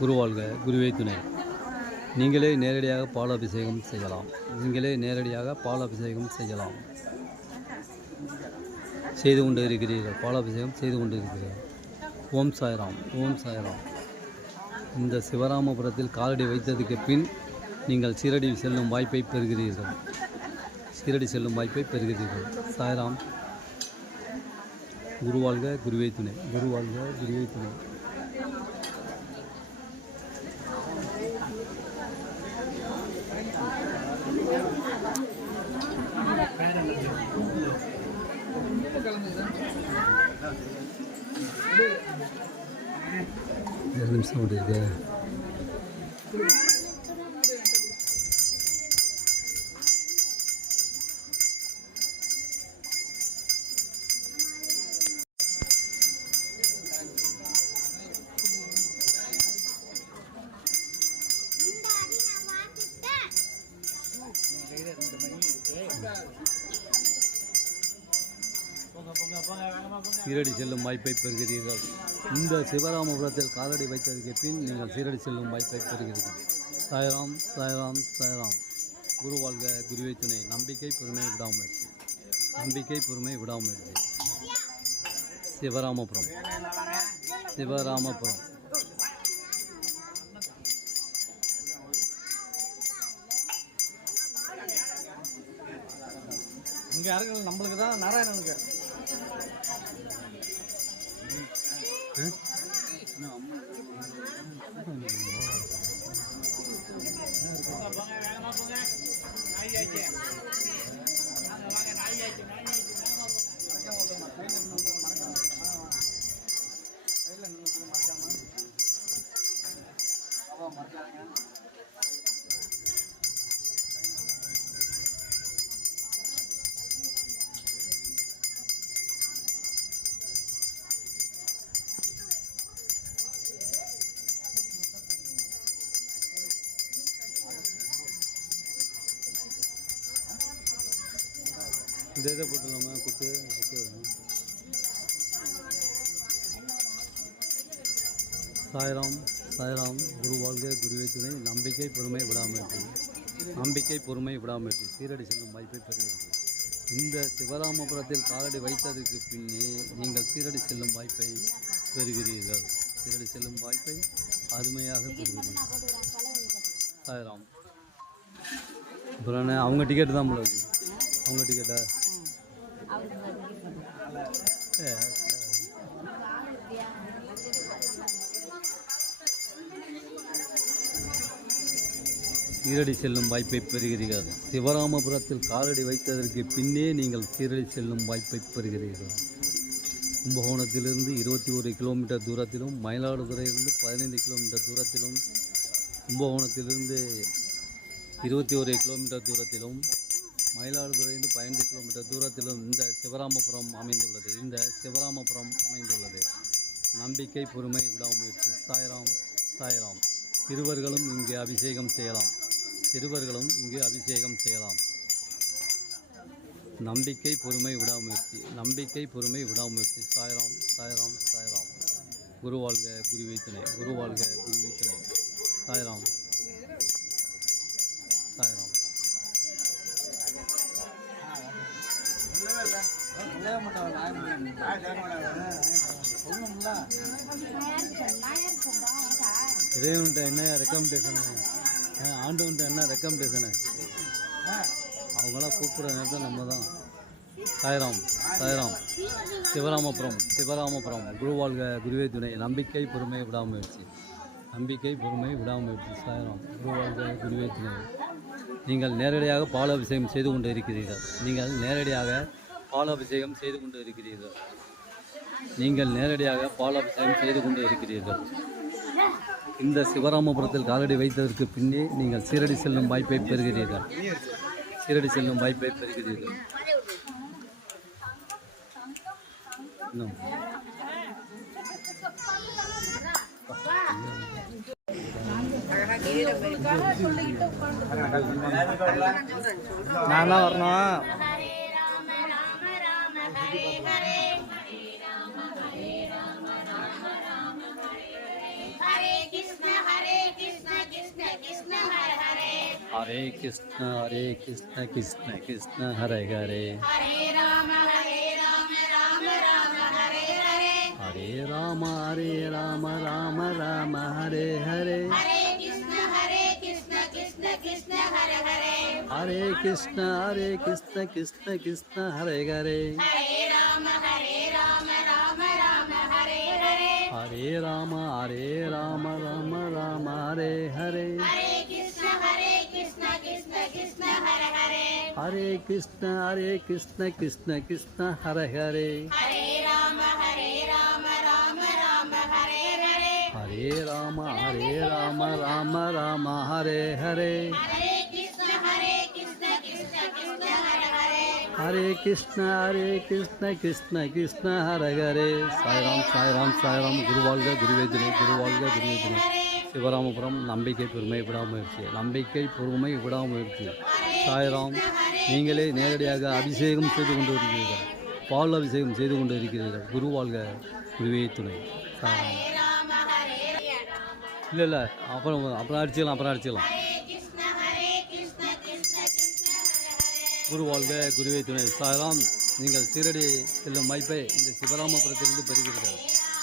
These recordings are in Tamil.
குருவாழ்க குருவே துணை. நீங்களே நேரடியாக பாலாபிஷேகம் செய்யலாம். செய்து கொண்டு இருக்கிறீர்கள். பாலாபிஷேகம் செய்து கொண்டு இருக்கிறீர்கள். ஓம் சாய்ராம், ஓம் சாய்ராம். இந்த சிவராமபுரத்தில் காலடி வைத்ததுக்கு பின் நீங்கள் சீரடி செல்லும் வாய்ப்பை பெறுகிறீர்கள். சாய்ராம். குருவாழ்க குருவே துணை. நிமிஷம் இருக்கு. சீரடி செல்லும் வாய்ப்பை பெறுகிறீர்கள். இந்த சிவராமபுரத்தில் காலடி வைத்ததற்கு பின் நீங்கள் சீரடி செல்லும் வாய்ப்பை பெறுகிறீர்கள். சாய்ராம், சாய்ராம், சாய்ராம். குருவாழ்க குருவே துணை. நம்பிக்கை பொறுமை விடாமுயற்சி. சிவராமபுரம். இங்கே யாருக்கும் நம்மளுக்கு தான் நாராயணனுக்கு இந்த இதை போட்டுலாமா? குத்து சாய்ராம், சாய்ராம். குருவாழ்க குருவே துணை. நம்பிக்கை பொறுமை விடாமுயற்சி. சீரடி செல்லும் வாய்ப்பை பெறுகிறது. இந்த சிவராமபுரத்தில் காலடி வைத்ததற்கு பின்னே நீங்கள் சீரடி செல்லும் வாய்ப்பை பெறுகிறீர்கள். அருமையாக பெறுகிறீர்கள். சாய்ராம். அப்புறம் அவங்க டிக்கெட்டு தான் போல இருக்கு. அவங்க டிக்கெட்டா? சீரடி செல்லும் வாய்ப்பை பெறுகிறீர்கள். சிவராமபுரத்தில் காலடி வைத்ததற்கு பின்னே நீங்கள் சீரடி செல்லும் வாய்ப்பை பெறுகிறீர்கள். கும்பகோணத்திலிருந்து 21 கிலோமீட்டர் தூரத்திலும், மயிலாடுதுறையிலிருந்து 15 கிலோமீட்டர் தூரத்திலும், கும்பகோணத்திலிருந்து 21 கிலோமீட்டர் தூரத்திலும், மயிலாடுதுறையிலிருந்து 15 கிலோமீட்டர் தூரத்திலும் இந்த சிவராமபுரம் அமைந்துள்ளது. நம்பிக்கை பொறுமை விடாமுயற்சி. சாய்ராம், சாய்ராம். சிறுவர்களும் இங்கு அபிஷேகம் செய்யலாம். நம்பிக்கை பொறுமை விடாமுயற்சி. சாய்ராம், சாய்ராம், சாய்ராம். குருவாழ்க குருவே துணை. சாய்ராம், சாய்ராம். இறைவன்ட்ட என்ன ரெக்கமெண்டேஷனு? ஆண்டவன்ட்ட என்ன ரெக்கமெண்டேஷனு? அவங்களாம் கூப்பிட்ற நேரத்தில் நம்ம தான். சாய்ராம், சாய்ராம். சிவராமபுரம். குருவாழ்க குருவே துணை. நம்பிக்கை பொறுமை விடாமுயற்சி. சாய்ராம். குருவாழ்க குருவே துணை. நீங்கள் நேரடியாக பாலாபிஷேகம் செய்து கொண்டு இருக்கிறீர்கள். இந்த சிவராமபுரத்தில் காலடி வைத்ததற்கு பின்னே நீங்கள் சீரடி செல்லும் வாய்ப்பை பெறுகிறீர்கள். நான் தான் வரணும். Krishna ஹரே கிருஷ்ண கிருஷ்ண கிருஷ்ண ஹரே ஹரே हरे राम राम राम हरे हरे ஹரே ராம ராம ராம ஹரே ஹரே हरे कृष्ण कृष्ण कृष्ण हरे हरे ஹரே கிருஷ்ண கிருஷ்ண கிருஷ்ண ஹரே ஹரே हरे राम राम हरे हरे ஹரே ராம ராம ராம ஹரே ஹரே हरे कृष्ण कृष्ण कृष्ण हरे हरे ஹரே கிருஷ்ண கிருஷ்ண கிருஷ்ண ஹரே ஹரே हरे राम राम हरे हरे ஹரே ராம ராம ராம ஹரே ஹரே हरे कृष्ण कृष्ण कृष्ण हरे हरे ஹரே கிருஷ்ண கிருஷ்ண கிருஷ்ண ஹரே ஹரே சாய்ராம் குருவாழ்க குருவே துணை சிவராமபுரம் நம்பிக்கை பொறுமை விடாமுயற்சி சாய்ராம் நீங்களே நேரடியாக அபிஷேகம் செய்து கொண்டு இருக்கிறீர்கள் பால் அபிஷேகம் செய்து கொண்டு இருக்கிறீர்கள் குருவாழ்க குருவே துணை சாய்ராம் राम हरे இல்லை அப்புறம் அடிச்சுக்கலாம் कृष्ण कृष्ण कृष्ण हरे हरे குருவாழ்க குருவே துணை சாய்ராம் நீங்கள் சீரடி செல்லும் வாய்ப்பை இந்த சிவராமபுரத்திலிருந்து பெறுகிறீர்கள்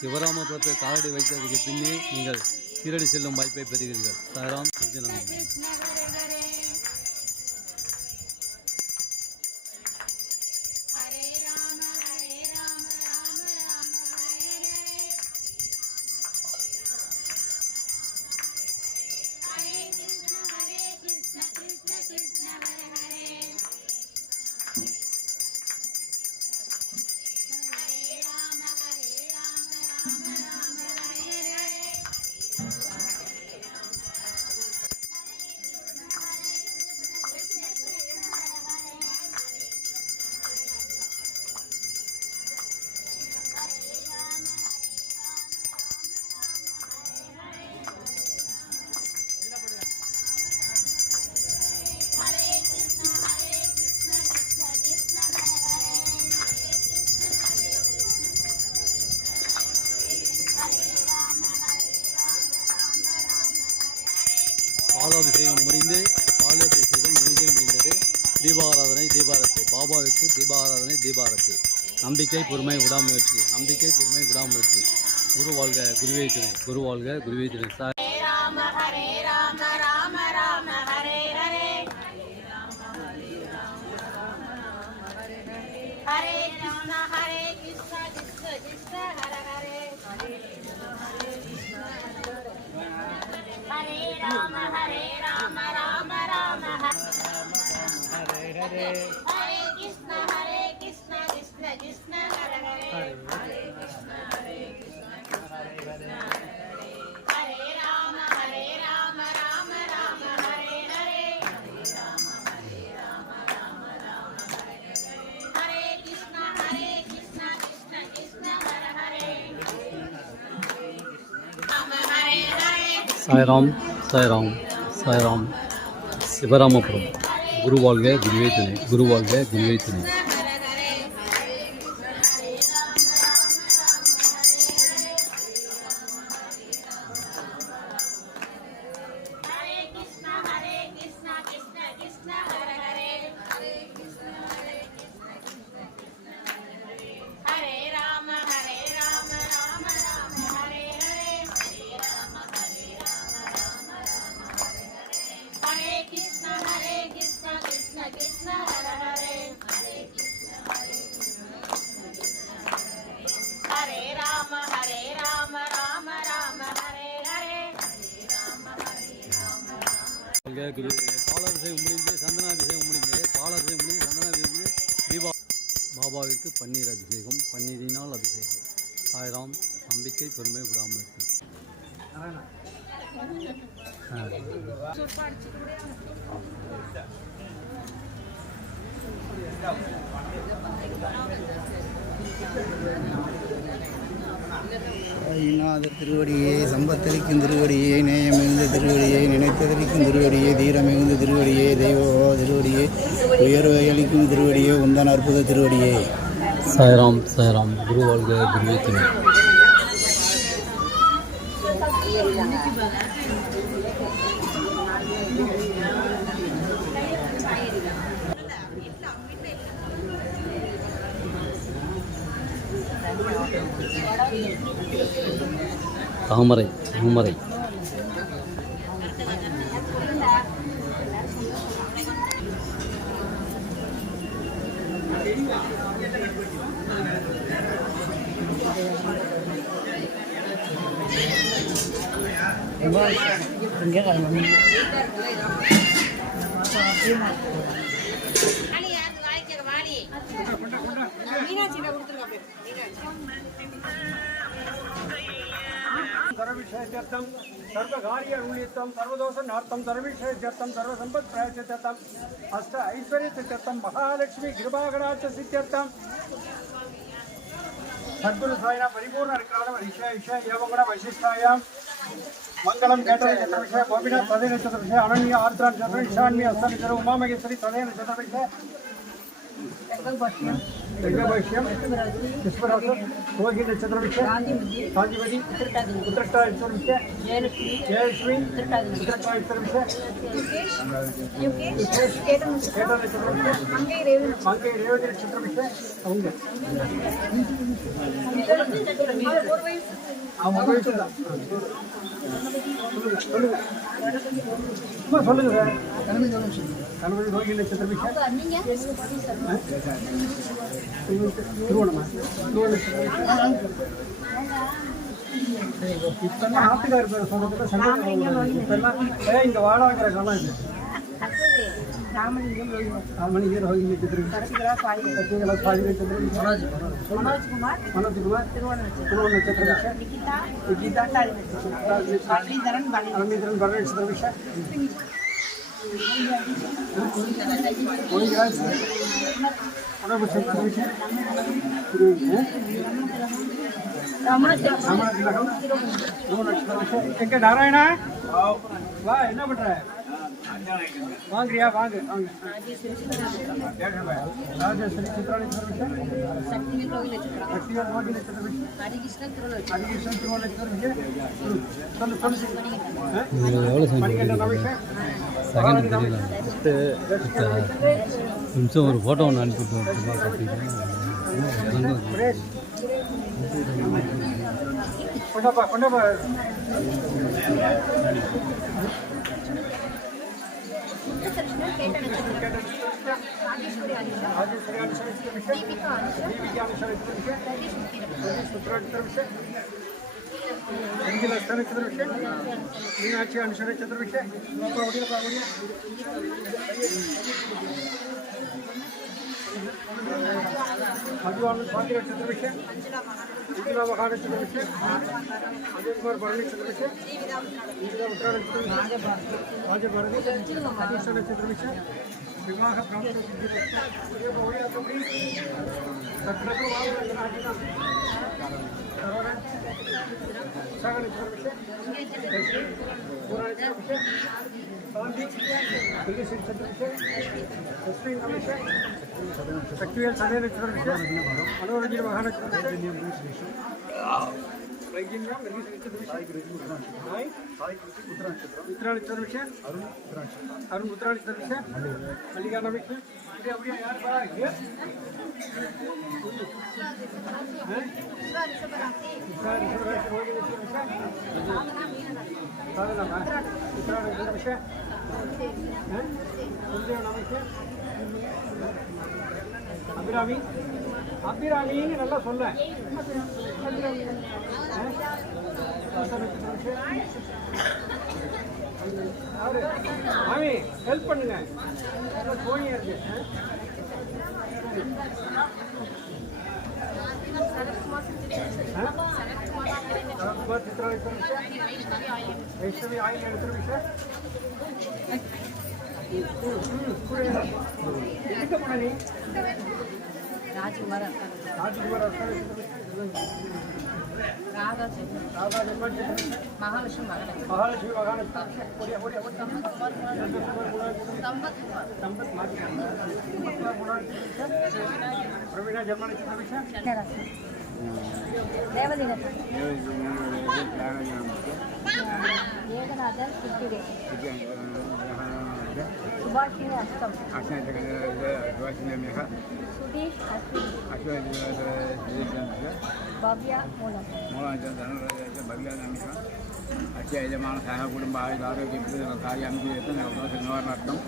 சிவராமபுரத்தை காலடி வைத்ததுக்கு பின்னே நீங்கள் சீரடி செல்லும் வாய்ப்பை பெறுகிறீர்கள் சாய்ராம் சிஜனந்தி कृष्ण हरे हरे हरे राम राम हरे हरे हरे कृष्ण कृष्ण कृष्ण हरे हरे हरे राम हरे हरे பாலாபிஷேகம் இனிதே முடிந்தது தீபாராதனை பாபாவுக்கு தீபாராதனை நம்பிக்கை பொறுமை விடாமுயற்சி குருவாழ்க குருவே துணை சாய் हरे राम राम हरे हरे हरे कृष्ण कृष्ण कृष्ण हरे हरे हरे राम राम हरे हरे हरे कृष्ण कृष्ण कृष्ण हरे हरे हरे राम राम हरे हरे हरे कृष्ण कृष्ण कृष्ण हरे हरे राम हरे हरे சாய்ராம் சிவராமபுரம் குருவாழ்க குருவே துணை हरे हरे हरे कृष्ण कृष्ण कृष्ण हरे हरे हरे राम राम हरे हरे हरे कृष्ण कृष्ण कृष्ण हरे हरे हरे राम राम हरे हरे பாலாபிஷேகம் முடிந்து சந்தனாபிஷேகம் முடிந்து பாபாவிற்கு பன்னீர் அபிஷேகம் பன்னீரினால் அபிஷேகம் சாய்ராம் நம்பிக்கை பொறுமை விடாமுயற்சி சாயிநாதர் திருவடியே, சம்பத்தளிக்கும் திருவடியே, நேயமிகுந்த திருவடியே, நினைத்ததளிக்கும் திருவடியே, தீரமிகுந்த திருவடியே, தெய்வோ திருவடியே, உயர்வை அளிக்கும் திருவடியே, உந்தன் அற்புத திருவடியே. சாய்ராம் குருவாழ்க குருவே துணை. தாமரை தாமரை सर्वविषयत्यर्थं सर्वकार्यरूढित्वं सर्वदोषनार्थं सर्वविषयत्यर्थं सर्वसम्पत्प्रायश्चित्यर्थम् अष्ट ऐश्वर्यसिद्ध्यर्थं महालक्ष्मी कृपागणार्थसिद्ध्यर्थं सद्गुरुसायिना परिपूर्ण विषय एवं वैशिष्टायां मंगलम केटरे चतुर्विषय गोपीनाथ तदेन चतुर्विषय अनन्य आर्द्रां चतुर्विषयान्य अस्तमितर उमामहेश्वरी तदेन चतुर्विषय यज्ञभाष्यम विश्वरासु गोहिनी चतुर्विषय कांजीवती उत्तरष्टा चतुर्विषय जयलक्ष्मी उत्तरष्टा चतुर्विषय केतन चतुर्विषय मंगई रेवती चतुर्विषय अवंगे சொல்லுங்க சார் கணபதி கோயில் சதுர்விஷயம் இப்பெல்லாம் ஆத்துக்கார் பேர் சொன்னதுல இப்பெல்லாம் இங்க வாழாங்கிற காலம் இது ராமலிங்கம் ரோஹிணி मनोज कुमार निकिता अरविंदरन बर्वेश चतुर्विषय नारायणा வா என்ன பண்ற வாங்கறியா வாங்க வாங்க ராஜேஸ்வரி சித்ராணி சர்வீஸ் சக்திவேல் கோவில் சர்வீஸ் ஹரிகிருஷ்ணன் திருவள்ளூர் சர்வீஸ் சொல்லு மணிகண்ட நவீஷ் செகண்ட் தெரியல நிமிஷம் ஒரு ஃபோட்டோ ஒன்று அனுப்பிவிட்டு கொண்டப்பா मीनाक्षी अनुसर चतुर्विषय मधुवान स्वाति चतुर्विषय इंदिरा महाराज चतुर्विषय अजय कुमार भरणी चतुर्विषय उत्तरायण चतुर्विषय राज भरणी अधीक्षण चतुर्विषय विवाह शक्तिवेल सदैव चतुर्विषय मनोरंजन महान उत्तरायण चतुर्विषय अरुण उत्तरायण चतुर्विषय मल्लिका नवीक्षण அபிராமி அபிராமின்னு நல்லா சொல்ல மாமி ஹெல்ப் பண்ணுங்க போனியா இருக்கு वैष्णवी आयल विषय राजकुमार महालक्ष्मी प्रवीणा जन्माने सुभाषिनी अष्टम सुधीश భవ్య మూలం భవ్యాన్ని అత్య యజమాన సహ కుటుంబ ఆరోగ్య కార్యానికి నివారణార్థం